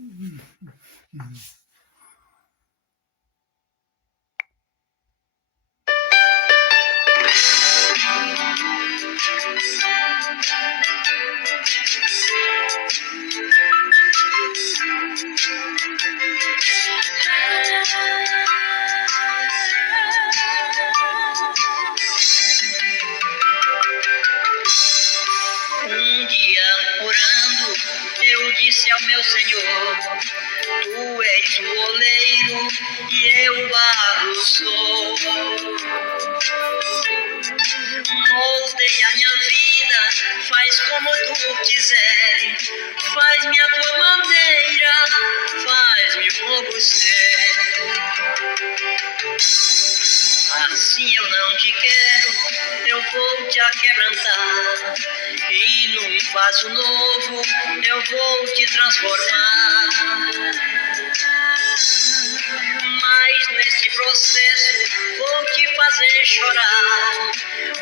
Um dia orando, eu disse ao meu Senhor: Tu és o oleiro e eu o barro sou. Moldei a minha vida, faz como tu quiseres, faz-me a tua maneira, faz-me como ser. Assim eu não te quero, eu vou te aquebrantar, e num vaso novo eu vou te transformar. Mas nesse processo vou te fazer chorar,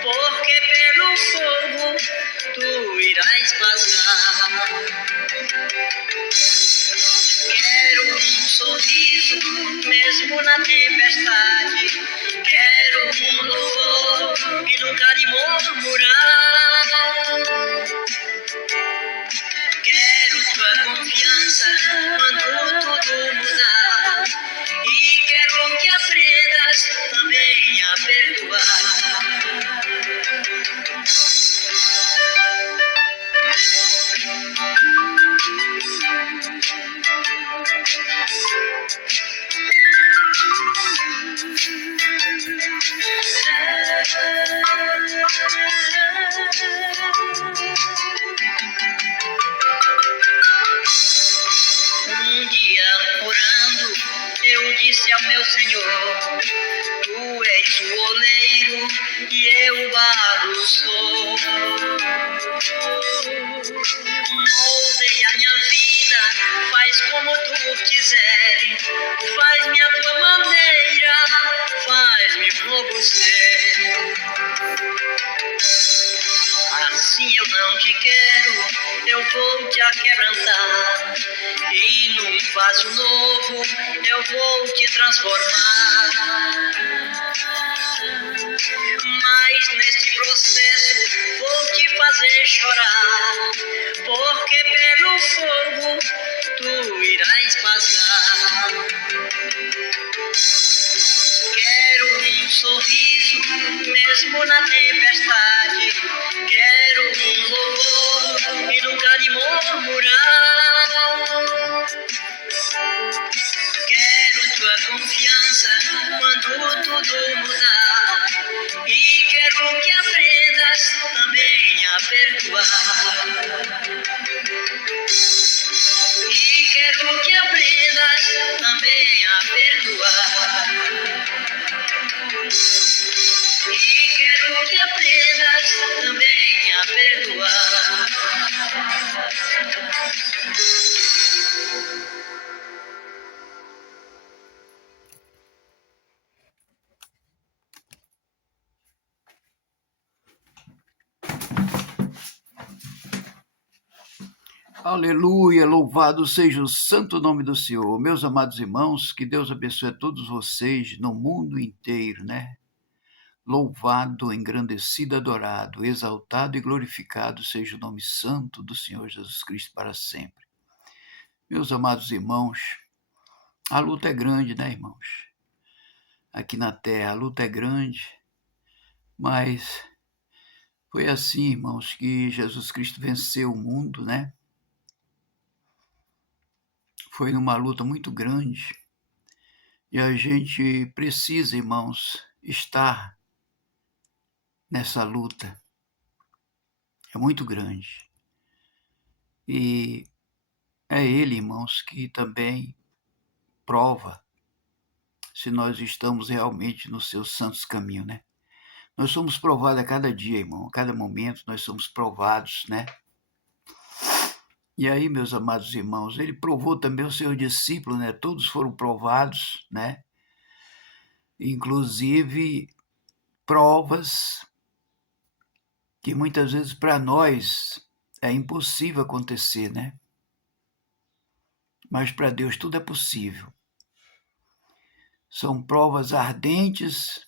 porque pelo fogo tu irás passar. Quero um sorriso, mesmo na tempestade. Quero um louvor e nunca de murmurar. Quero tua confiança quando tudo mudar. E quero que aprendas também a perdoar. Um dia orando, eu disse ao meu Senhor: Tu és o oleiro e eu o barro sou. Moldei a minha vida, faz como tu quiseres, faz-me a tua maneira, faz-me como ser. Assim eu não te quero, eu vou te aquebrantar, e num vaso novo eu vou te transformar. Mas neste processo vou te fazer chorar, porque pelo fogo tu irás passar. Quero um sorriso, mesmo na tempestade. Quero um louvor e nunca de murmurar. Quero tua confiança quando tudo mudar. E quero que aprendas também a perdoar. E quero que aprendas também a perdoar. E quero que aprendas também a perdoar. Aleluia, louvado seja o santo nome do Senhor. Meus amados irmãos, que Deus abençoe a todos vocês no mundo inteiro, né? Louvado, engrandecido, adorado, exaltado e glorificado seja o nome santo do Senhor Jesus Cristo para sempre. Meus amados irmãos, a luta é grande, né, irmãos? Aqui na terra a luta é grande, mas foi assim, irmãos, que Jesus Cristo venceu o mundo, né? Foi numa luta muito grande e a gente precisa, irmãos, estar nessa luta. É muito grande. E é Ele, irmãos, que também prova se nós estamos realmente nos seus santos caminhos, né? Nós somos provados a cada dia, irmão, a cada momento nós somos provados, né? E aí, meus amados irmãos, ele provou também os seus discípulos, né? Todos foram provados, né? Inclusive provas que muitas vezes para nós é impossível acontecer, né? mas para Deus tudo é possível. São provas ardentes,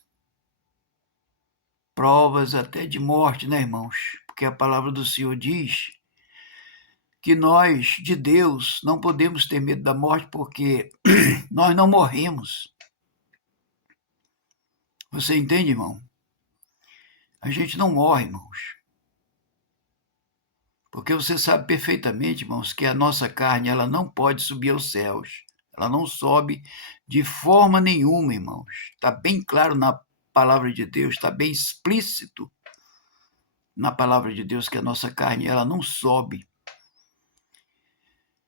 provas até de morte, né, irmãos? Porque a palavra do Senhor diz que nós, de Deus, não podemos ter medo da morte porque nós não morremos. Você entende, irmão? A gente não morre, irmãos. Porque você sabe perfeitamente, irmãos, que a nossa carne ela não pode subir aos céus. Ela não sobe de forma nenhuma, irmãos. Está bem claro na palavra de Deus, está bem explícito na palavra de Deus que a nossa carne ela não sobe.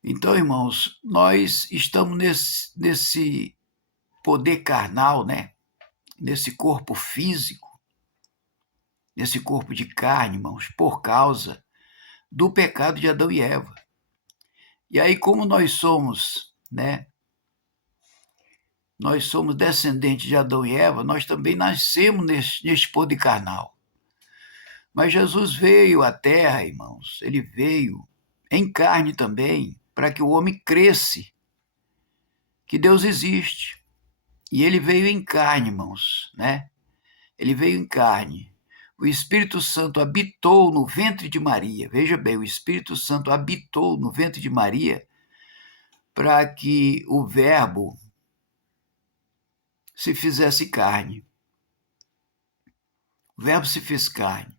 Então, irmãos, nós estamos nesse poder carnal, né? Nesse corpo físico, nesse corpo de carne, irmãos, por causa do pecado de Adão e Eva. E aí, como nós somos, né? Nós somos descendentes de Adão e Eva, nós também nascemos neste poder carnal. Mas Jesus veio à terra, irmãos, ele veio em carne também, para que o homem cresça, que Deus existe. E ele veio em carne, irmãos, né? Ele veio em carne. O Espírito Santo habitou no ventre de Maria. Veja bem, o Espírito Santo habitou no ventre de Maria para que o Verbo se fizesse carne. O Verbo se fez carne.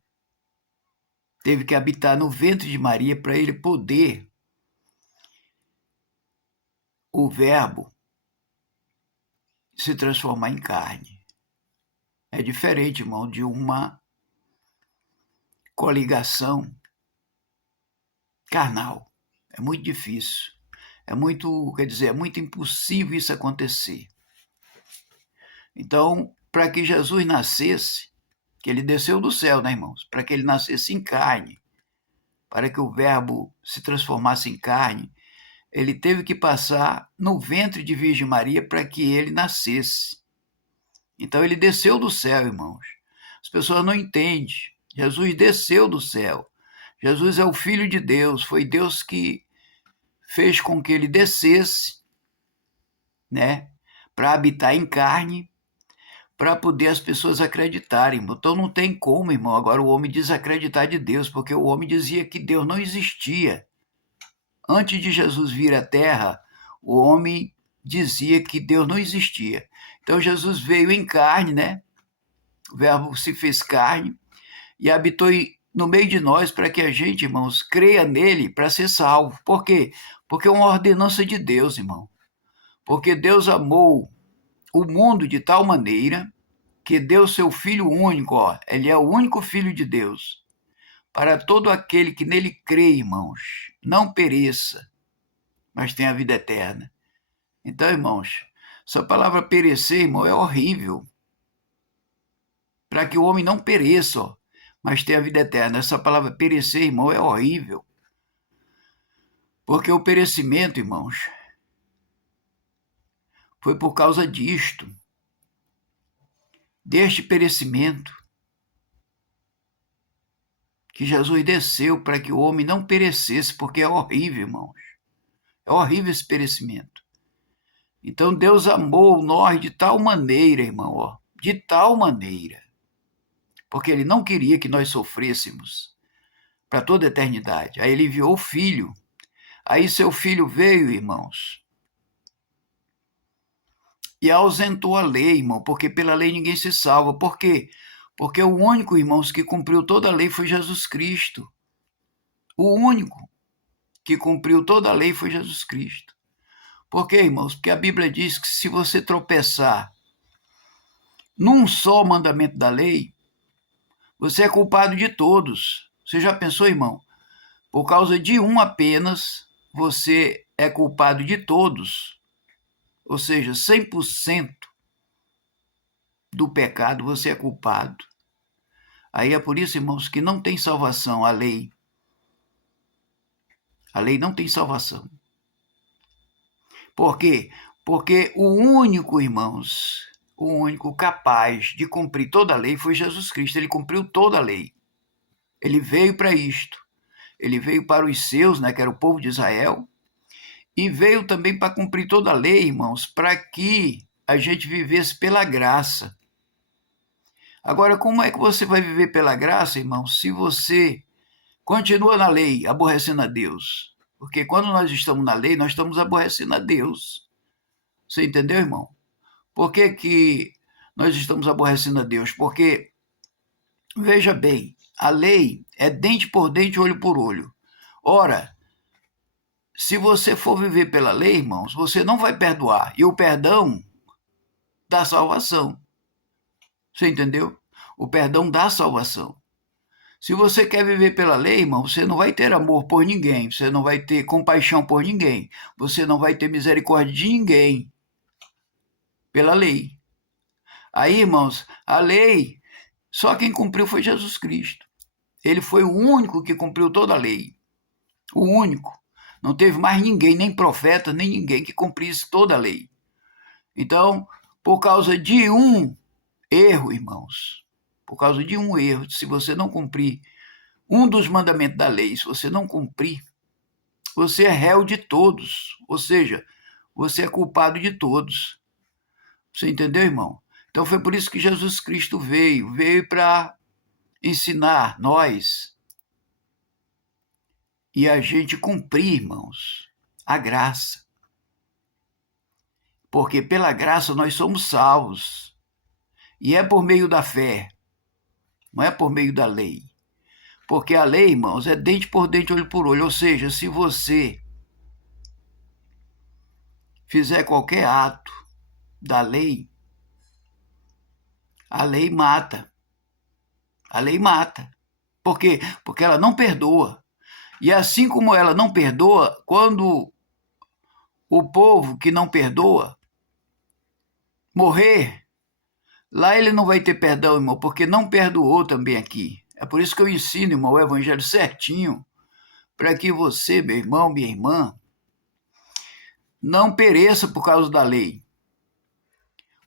Teve que habitar no ventre de Maria para ele poder, o Verbo, se transformar em carne. É diferente, irmão, de uma coligação carnal. É muito difícil. É muito impossível isso acontecer. Então, para que Jesus nascesse, que ele desceu do céu, né, irmãos? Para que ele nascesse em carne, para que o Verbo se transformasse em carne, ele teve que passar no ventre de Virgem Maria para que ele nascesse. Então ele desceu do céu, irmãos. As pessoas não entendem. Jesus desceu do céu. Jesus é o Filho de Deus. Foi Deus que fez com que ele descesse, né, para habitar em carne, para poder as pessoas acreditarem. Então não tem como, irmão, agora o homem desacreditar de Deus, porque o homem dizia que Deus não existia. Antes de Jesus vir à Terra, o homem dizia que Deus não existia. Então Jesus veio em carne, né? O Verbo se fez carne e habitou no meio de nós para que a gente, irmãos, creia nele para ser salvo. Por quê? Porque é uma ordenança de Deus, irmão. Porque Deus amou o mundo de tal maneira que deu seu Filho único, ó, ele é o único Filho de Deus, para todo aquele que nele crê, irmãos, não pereça, mas tenha a vida eterna. Então, irmãos, essa palavra perecer, irmão, é horrível. Para que o homem não pereça, ó, mas tenha a vida eterna. Essa palavra perecer, irmão, é horrível. Porque o perecimento, irmãos, foi por causa deste perecimento, que Jesus desceu para que o homem não perecesse, porque é horrível, irmãos. É horrível esse perecimento. Então Deus amou nós de tal maneira, irmão, ó, de tal maneira, porque ele não queria que nós sofrêssemos para toda a eternidade. Aí ele enviou o Filho. Aí seu Filho veio, irmãos, e ausentou a lei, irmão, porque pela lei ninguém se salva. Por quê? Porque o único, irmãos, que cumpriu toda a lei foi Jesus Cristo. O único que cumpriu toda a lei foi Jesus Cristo. Por quê, irmãos? Porque a Bíblia diz que se você tropeçar num só mandamento da lei, você é culpado de todos. Você já pensou, irmão? Por causa de um apenas, você é culpado de todos. Ou seja, 100% do pecado você é culpado. Aí é por isso, irmãos, que não tem salvação a lei. A lei não tem salvação. Por quê? Porque o único, irmãos, o único capaz de cumprir toda a lei foi Jesus Cristo. Ele cumpriu toda a lei. Ele veio para isto. Ele veio para os seus, né, que era o povo de Israel, e veio também para cumprir toda a lei, irmãos, para que a gente vivesse pela graça. Agora, como é que você vai viver pela graça, irmão, se você continua na lei, aborrecendo a Deus? Porque quando nós estamos na lei, nós estamos aborrecendo a Deus. Você entendeu, irmão? Por que que nós estamos aborrecendo a Deus? Porque, veja bem, a lei é dente por dente, olho por olho. Ora, se você for viver pela lei, irmãos, você não vai perdoar. E o perdão dá salvação. Você entendeu? O perdão dá salvação. Se você quer viver pela lei, irmão, você não vai ter amor por ninguém, você não vai ter compaixão por ninguém, você não vai ter misericórdia de ninguém pela lei. Aí, irmãos, a lei, só quem cumpriu foi Jesus Cristo. Ele foi o único que cumpriu toda a lei. O único. Não teve mais ninguém, nem profeta, nem ninguém que cumprisse toda a lei. Então, por causa de um erro, irmãos, por causa de um erro, se você não cumprir um dos mandamentos da lei, se você não cumprir, você é réu de todos, ou seja, você é culpado de todos. Você entendeu, irmão? Então foi por isso que Jesus Cristo veio para ensinar nós e a gente cumprir, irmãos, a graça. Porque pela graça nós somos salvos. E é por meio da fé, não é por meio da lei. Porque a lei, irmãos, é dente por dente, olho por olho. Ou seja, se você fizer qualquer ato da lei, a lei mata. A lei mata. Por quê? Porque ela não perdoa. E assim como ela não perdoa, quando o povo que não perdoa morrer, lá ele não vai ter perdão, irmão, porque não perdoou também aqui. É por isso que eu ensino, irmão, o evangelho certinho, para que você, meu irmão, minha irmã, não pereça por causa da lei.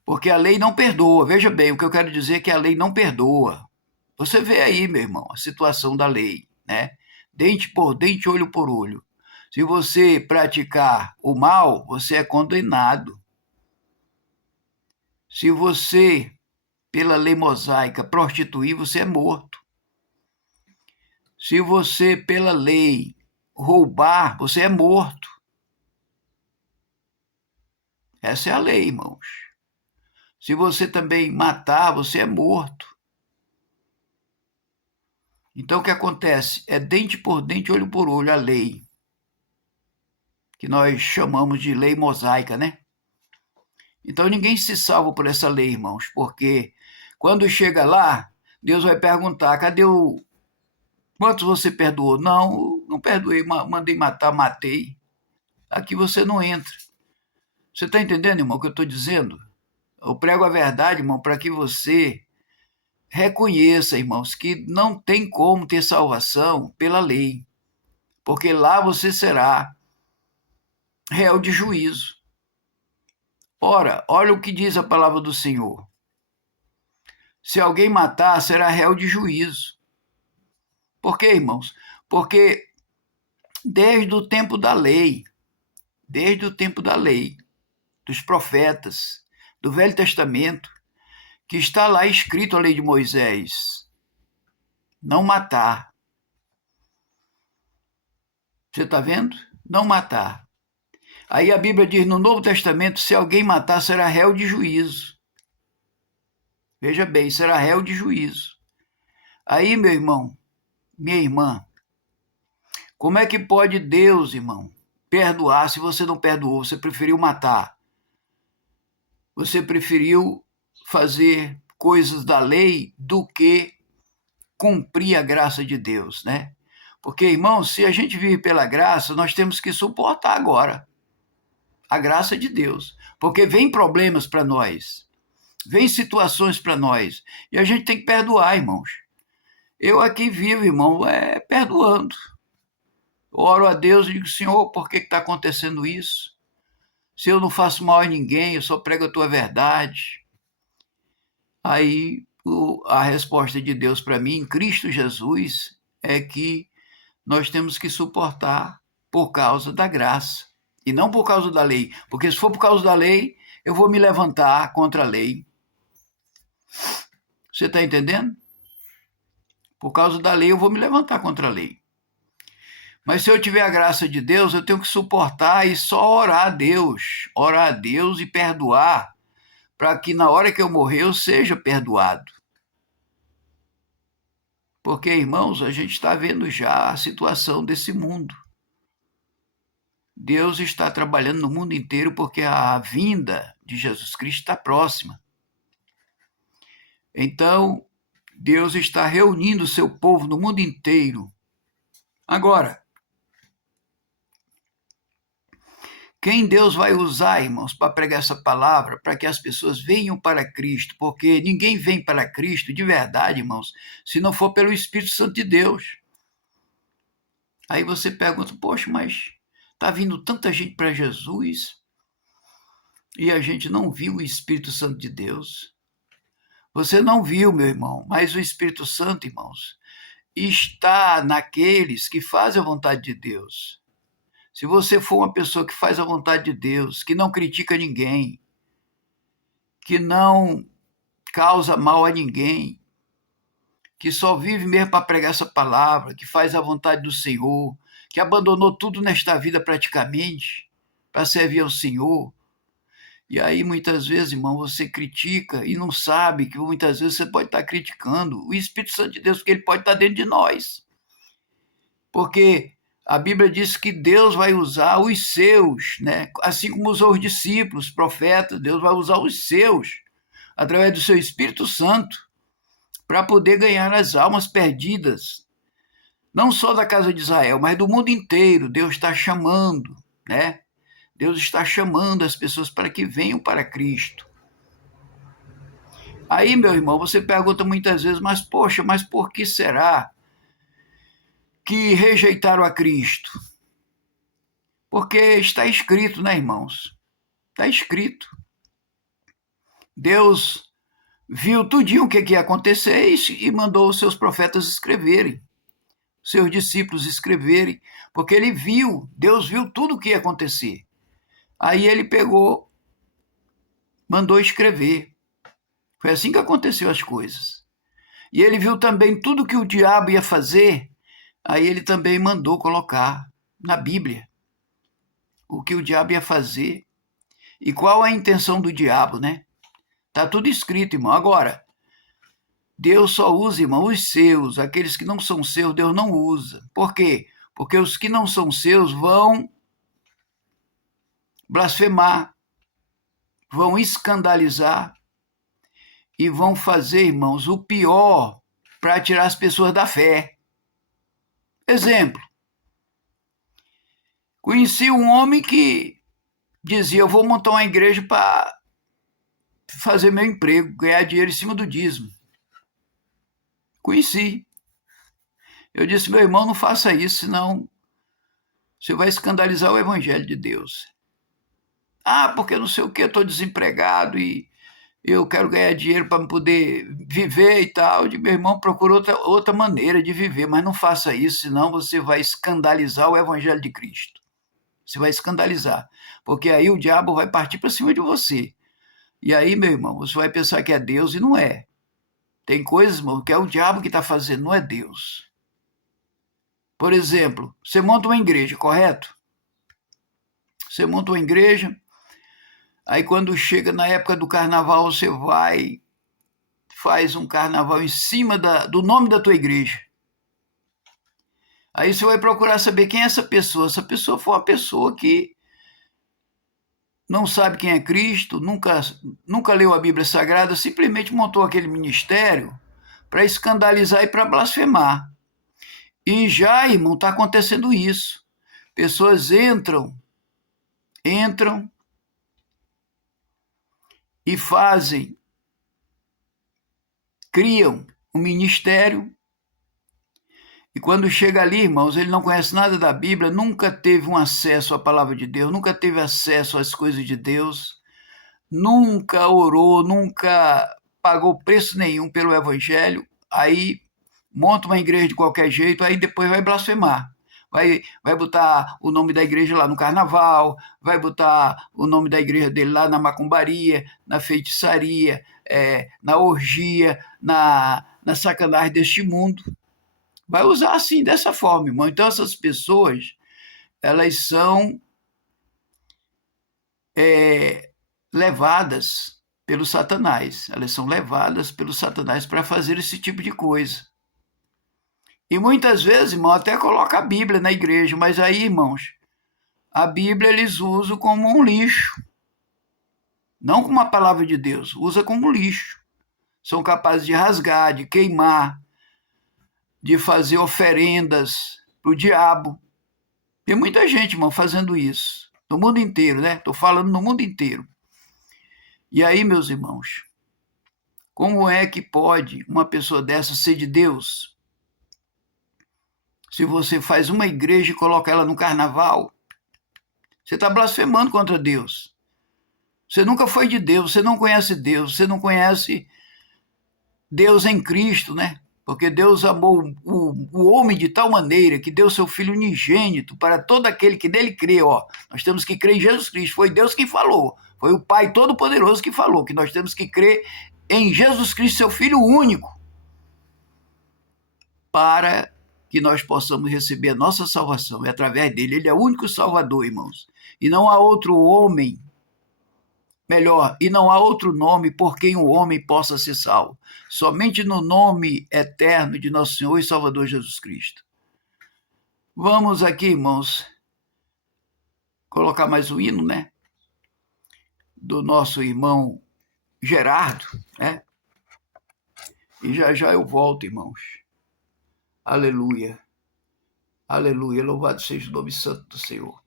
Porque a lei não perdoa. Veja bem, o que eu quero dizer é que a lei não perdoa. Você vê aí, meu irmão, a situação da lei, né? Dente por dente, olho por olho. Se você praticar o mal, você é condenado. Se você, pela lei mosaica, prostituir, você é morto. Se você, pela lei, roubar, você é morto. Essa é a lei, irmãos. Se você também matar, você é morto. Então, o que acontece? É dente por dente, olho por olho, a lei. Que nós chamamos de lei mosaica, né? Então, ninguém se salva por essa lei, irmãos, porque quando chega lá, Deus vai perguntar, cadê o... Quantos você perdoou? Não, não perdoei, mandei matar, matei. Aqui você não entra. Você está entendendo, irmão, o que eu estou dizendo? Eu prego a verdade, irmão, para que você reconheça, irmãos, que não tem como ter salvação pela lei, porque lá você será réu de juízo. Ora, olha o que diz a palavra do Senhor. Se alguém matar, será réu de juízo. Por quê, irmãos? Porque desde o tempo da lei, dos profetas, do Velho Testamento, que está lá escrito a lei de Moisés, não matar. Você está vendo? Não matar. Aí a Bíblia diz no Novo Testamento, se alguém matar, será réu de juízo. Veja bem, será réu de juízo. Aí, meu irmão, minha irmã, como é que pode Deus, irmão, perdoar se você não perdoou? Você preferiu matar. Você preferiu fazer coisas da lei do que cumprir a graça de Deus, né? Porque, irmão, se a gente vive pela graça, nós temos que suportar agora a graça de Deus. Porque vem problemas para nós, vem situações para nós, e a gente tem que perdoar, irmãos. Eu aqui vivo, irmão, perdoando. Oro a Deus e digo, Senhor, por que está acontecendo isso? Se eu não faço mal a ninguém, eu só prego a tua verdade. Aí a resposta de Deus para mim, em Cristo Jesus, é que nós temos que suportar por causa da graça. E não por causa da lei. Porque se for por causa da lei, eu vou me levantar contra a lei. Você está entendendo? Por causa da lei, eu vou me levantar contra a lei. Mas se eu tiver a graça de Deus, eu tenho que suportar e só orar a Deus e perdoar, para que na hora que eu morrer eu seja perdoado. Porque, irmãos, a gente está vendo já a situação desse mundo. Deus está trabalhando no mundo inteiro porque a vinda de Jesus Cristo está próxima. Então, Deus está reunindo o seu povo no mundo inteiro. Agora, quem Deus vai usar, irmãos, para pregar essa palavra, para que as pessoas venham para Cristo, porque ninguém vem para Cristo de verdade, irmãos, se não for pelo Espírito Santo de Deus. Aí você pergunta, poxa, mas está vindo tanta gente para Jesus e a gente não viu o Espírito Santo de Deus. Você não viu, meu irmão, mas o Espírito Santo, irmãos, está naqueles que fazem a vontade de Deus. Se você for uma pessoa que faz a vontade de Deus, que não critica ninguém, que não causa mal a ninguém, que só vive mesmo para pregar essa palavra, que faz a vontade do Senhor, que abandonou tudo nesta vida praticamente para servir ao Senhor. E aí, muitas vezes, irmão, você critica e não sabe que muitas vezes você pode estar criticando o Espírito Santo de Deus, porque ele pode estar dentro de nós. Porque a Bíblia diz que Deus vai usar os seus, né? Assim como usou os discípulos, profetas, Deus vai usar os seus, através do seu Espírito Santo, para poder ganhar as almas perdidas, não só da casa de Israel, mas do mundo inteiro. Deus está chamando, né? Deus está chamando as pessoas para que venham para Cristo. Aí, meu irmão, você pergunta muitas vezes, mas poxa, mas por que será que rejeitaram a Cristo? Porque está escrito, né, irmãos? Está escrito. Deus viu tudinho o que ia acontecer e mandou os seus profetas escreverem, seus discípulos escreverem, porque ele viu, Deus viu tudo o que ia acontecer. Aí ele pegou, mandou escrever. Foi assim que aconteceu as coisas. E ele viu também tudo que o diabo ia fazer, aí ele também mandou colocar na Bíblia o que o diabo ia fazer e qual a intenção do diabo, né? Está tudo escrito, irmão. Agora, Deus só usa, irmão, os seus. Aqueles que não são seus, Deus não usa. Por quê? Porque os que não são seus vão blasfemar, vão escandalizar e vão fazer, irmãos, o pior para tirar as pessoas da fé. Exemplo. Conheci um homem que dizia, eu vou montar uma igreja para fazer meu emprego, ganhar dinheiro em cima do dízimo. Conheci. Eu disse, meu irmão, não faça isso, senão você vai escandalizar o evangelho de Deus. Ah, porque não sei o que, eu estou desempregado e eu quero ganhar dinheiro para poder viver e tal. Eu digo, meu irmão, procura outra maneira de viver, mas não faça isso, senão você vai escandalizar o evangelho de Cristo. Você vai escandalizar, porque aí o diabo vai partir para cima de você. E aí, meu irmão, você vai pensar que é Deus e não é. Tem coisas, irmão, que é o diabo que está fazendo, não é Deus. Por exemplo, você monta uma igreja, correto? Você monta uma igreja, aí quando chega na época do carnaval, você vai, faz um carnaval em cima do nome da tua igreja. Aí você vai procurar saber quem é essa pessoa. Essa pessoa foi uma pessoa que não sabe quem é Cristo, nunca leu a Bíblia Sagrada, simplesmente montou aquele ministério para escandalizar e para blasfemar. E já, irmão, está acontecendo isso. Pessoas entram e criam um ministério, e quando chega ali, irmãos, ele não conhece nada da Bíblia, nunca teve um acesso à palavra de Deus, nunca teve acesso às coisas de Deus, nunca orou, nunca pagou preço nenhum pelo evangelho, aí monta uma igreja de qualquer jeito, aí depois vai blasfemar. vai botar o nome da igreja lá no carnaval, vai botar o nome da igreja dele lá na macumbaria, na feitiçaria, na orgia, na sacanagem deste mundo. Vai usar assim, dessa forma, irmão. Então, essas pessoas, elas são levadas pelo Satanás. Elas são levadas pelo Satanás para fazer esse tipo de coisa. E muitas vezes, irmão, até coloca a Bíblia na igreja, mas aí, irmãos, a Bíblia eles usam como um lixo. Não como a palavra de Deus, usa como lixo. São capazes de rasgar, de queimar, de fazer oferendas para o diabo. Tem muita gente, irmão, fazendo isso. No mundo inteiro, né? Estou falando no mundo inteiro. E aí, meus irmãos, como é que pode uma pessoa dessa ser de Deus? Se você faz uma igreja e coloca ela no carnaval, você está blasfemando contra Deus. Você nunca foi de Deus, você não conhece Deus, você não conhece Deus em Cristo, né? Porque Deus amou o homem de tal maneira que deu seu Filho unigênito para todo aquele que nele crê. Nós temos que crer em Jesus Cristo. Foi Deus quem falou. Foi o Pai Todo-Poderoso que falou que nós temos que crer em Jesus Cristo, seu Filho único, para que nós possamos receber a nossa salvação. É através dele. Ele é o único Salvador, irmãos. E não há outro homem, e não há outro nome por quem o homem possa ser salvo. Somente no nome eterno de nosso Senhor e Salvador Jesus Cristo. Vamos aqui, irmãos, colocar mais um hino, né? Do nosso irmão Gerardo, né? E já eu volto, irmãos. Aleluia. Aleluia. Louvado seja o nome santo do Senhor.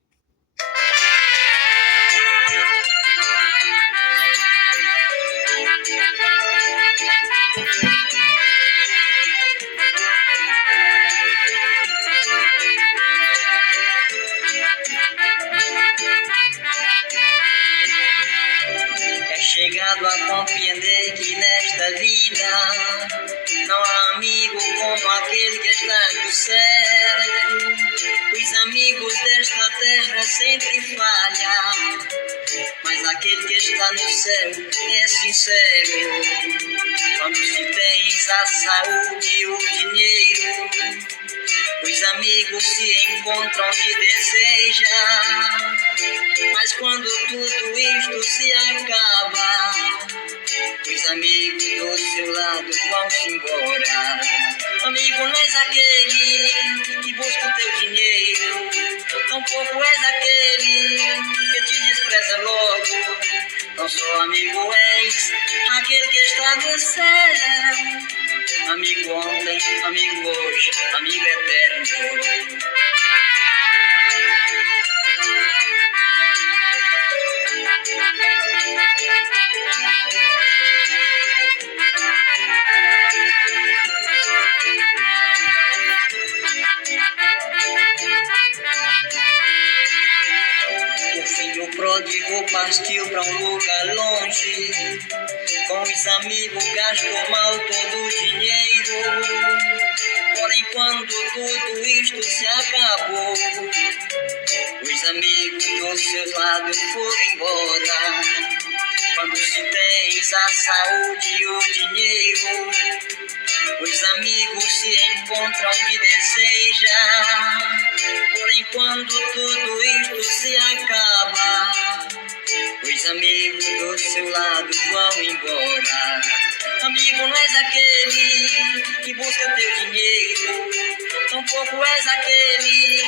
Chegado a compreender que nesta vida não há amigo como aquele que está no céu. Os amigos desta terra sempre falham, mas aquele que está no céu é sincero. Quando se tens a saúde e o dinheiro, os amigos se encontram onde desejam. Mas quando tudo isto se acaba, os amigos do seu lado vão-se embora. Amigo, não és aquele que busca o teu dinheiro, tampouco és aquele que te despreza logo. Não só amigo és aquele que está no céu. Amigo ontem, amigo hoje, amigo eterno. O filho pródigo partiu para um lugar longe, com os amigos gastou mal todo o dinheiro. Porém, quando tudo isto se acabou, os amigos dos seus lados foram embora. Quando se tens a saúde e o dinheiro, os amigos se encontram onde deseja. Porém, quando tudo isto se acaba, os amigos do seu lado vão embora. Amigo, não és aquele que busca teu dinheiro, tampouco és aquele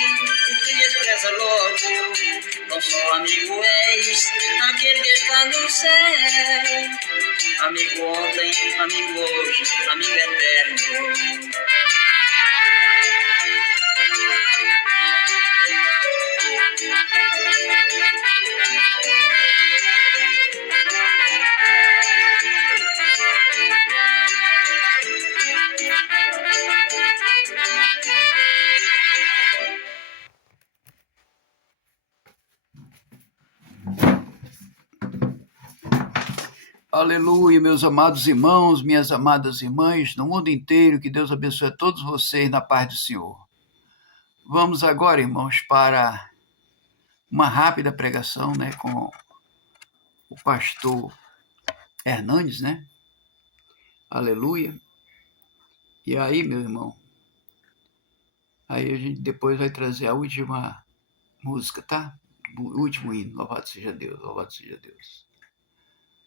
que te despreza logo. Não só amigo és aquele que está no céu. Amigo ontem, amigo hoje, amigo eterno. Aleluia, meus amados irmãos, minhas amadas irmãs, no mundo inteiro, que Deus abençoe a todos vocês na paz do Senhor. Vamos agora, irmãos, para uma rápida pregação, né, com o pastor Hernandes, né? Aleluia. E aí, meu irmão, aí a gente depois vai trazer a última música, tá? O último hino. Louvado seja Deus, louvado seja Deus.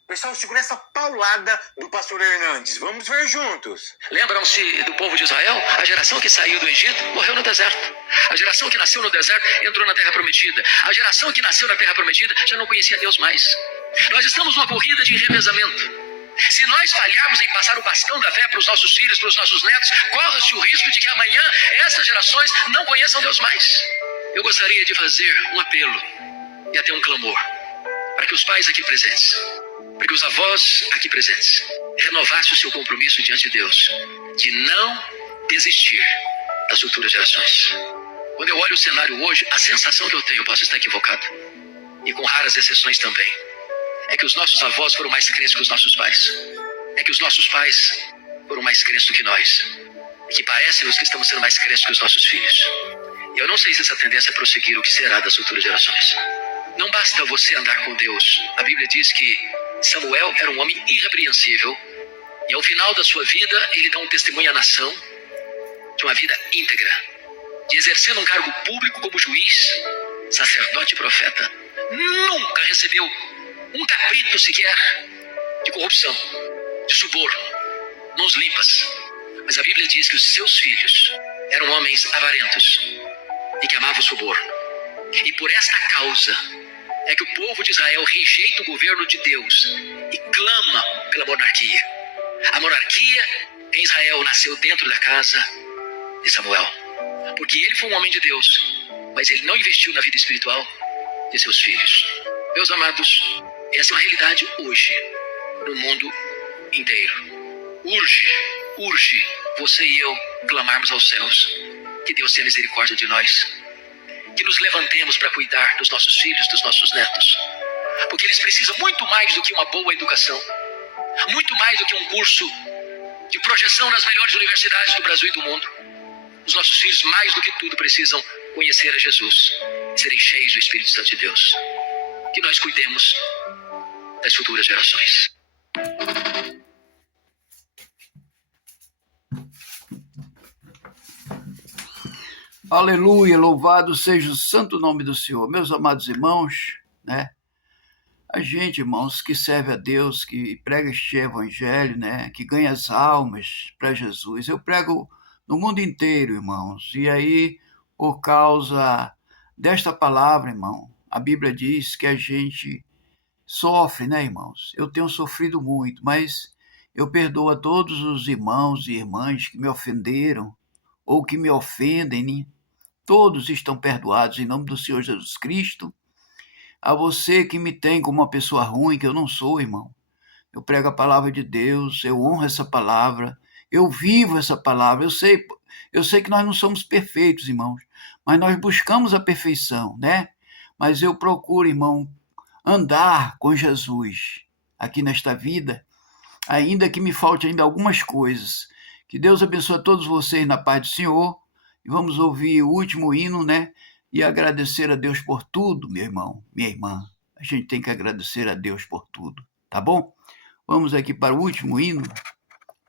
Pessoal, segura essa paulada do pastor Hernandes. Vamos ver juntos. Lembram-se do povo de Israel? A geração que saiu do Egito morreu no deserto. A geração que nasceu no deserto entrou na Terra Prometida. A geração que nasceu na Terra Prometida já não conhecia Deus mais. Nós estamos numa corrida de revezamento. Se nós falharmos em passar o bastão da fé para os nossos filhos, para os nossos netos, corre-se o risco de que amanhã essas gerações não conheçam Deus mais. Eu gostaria de fazer um apelo e até um clamor para que os pais aqui presentes, para que os avós aqui presentes renovassem o seu compromisso diante de Deus de não desistir das futuras gerações. Quando eu olho o cenário hoje, a sensação que eu tenho, eu posso estar equivocado, e com raras exceções também, é que os nossos avós foram mais crentes que os nossos pais. É que os nossos pais foram mais crentes do que nós. E que parece-nos que estamos sendo mais crentes que os nossos filhos. E eu não sei se essa tendência é prosseguir, o que será das futuras gerações. Não basta você andar com Deus. A Bíblia diz que Samuel era um homem irrepreensível. E ao final da sua vida, ele dá um testemunho à nação de uma vida íntegra. De exercendo um cargo público como juiz, sacerdote e profeta. Nunca recebeu um cabrito sequer de corrupção, de suborno, mãos limpas. Mas a Bíblia diz que os seus filhos eram homens avarentos e que amavam o suborno. E por esta causa é que o povo de Israel rejeita o governo de Deus e clama pela monarquia. A monarquia em Israel nasceu dentro da casa de Samuel, porque ele foi um homem de Deus, mas ele não investiu na vida espiritual de seus filhos. Meus amados, essa é uma realidade hoje, no mundo inteiro. Urge você e eu clamarmos aos céus, que Deus tenha misericórdia de nós, que nos levantemos para cuidar dos nossos filhos, dos nossos netos, porque eles precisam muito mais do que uma boa educação, muito mais do que um curso de projeção nas melhores universidades do Brasil e do mundo. Os nossos filhos, mais do que tudo, precisam conhecer a Jesus, serem cheios do Espírito Santo de Deus. Que nós cuidemos das futuras gerações. Aleluia, louvado seja o santo nome do Senhor. Meus amados irmãos, né? A gente, irmãos, que serve a Deus, que prega este evangelho, né? Que ganha as almas para Jesus. Eu prego no mundo inteiro, irmãos. E aí, por causa desta palavra, irmão, a Bíblia diz que a gente sofre, né, irmãos? Eu tenho sofrido muito, mas eu perdoo a todos os irmãos e irmãs que me ofenderam ou que me ofendem, né? Todos estão perdoados em nome do Senhor Jesus Cristo. A você que me tem como uma pessoa ruim, que eu não sou, irmão. Eu prego a palavra de Deus, eu honro essa palavra, eu vivo essa palavra. Eu sei que nós não somos perfeitos, irmãos, mas nós buscamos a perfeição, né? Mas eu procuro, irmão, andar com Jesus aqui nesta vida, ainda que me falte ainda algumas coisas. Que Deus abençoe a todos vocês na paz do Senhor. E vamos ouvir o último hino, né? E agradecer a Deus por tudo, meu irmão, minha irmã. A gente tem que agradecer a Deus por tudo, tá bom? Vamos aqui para o último hino,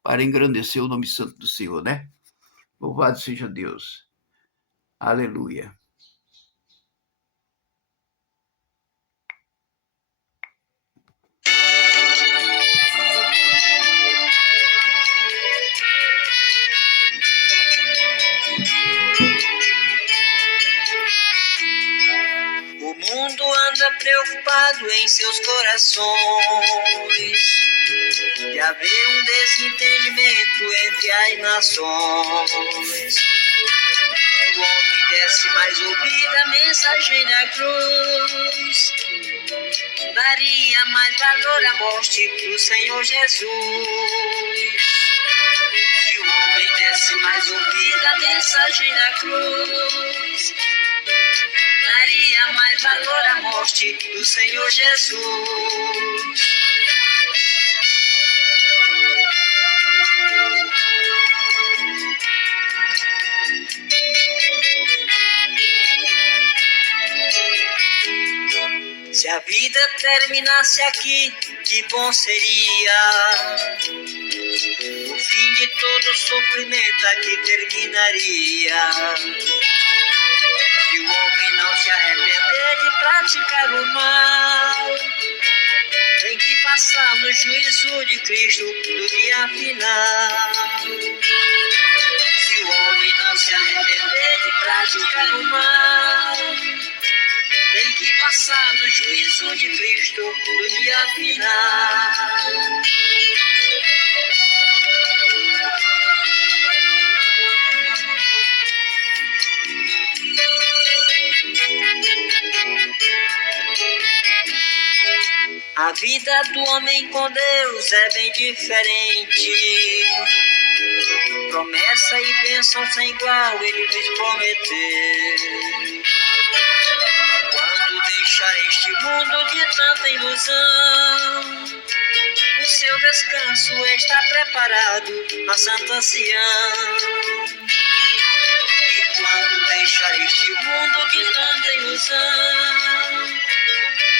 para engrandecer o nome santo do Senhor, né? Louvado seja Deus. Aleluia. O mundo anda preocupado em seus corações de haver um desentendimento entre as nações. O homem desse mais ouvir a mensagem da cruz, daria mais valor à morte que o Senhor Jesus. Se o homem desse mais ouvir a mensagem da cruz, daria mais valor à morte do Senhor Jesus. Se a vida terminasse aqui, que bom seria. O fim de todo sofrimento aqui terminaria. Se o homem não se arrepender de praticar o mal, tem que passar no juízo de Cristo no dia final. Se o homem não se arrepender de praticar o mal, tem que passar no juízo de Cristo no dia final. A vida do homem com Deus é bem diferente. Promessa e bênção sem igual ele nos prometeu. Quando deixar este mundo de tanta ilusão, o seu descanso está preparado na Santa Sião. E quando deixar este mundo de tanta ilusão,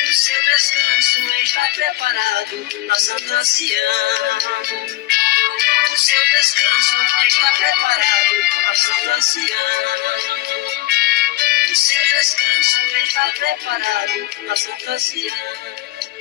o seu descanso está preparado na Santa Sião. O seu descanso está preparado na Santa Sião. O seu descanso está preparado na Santa Sião.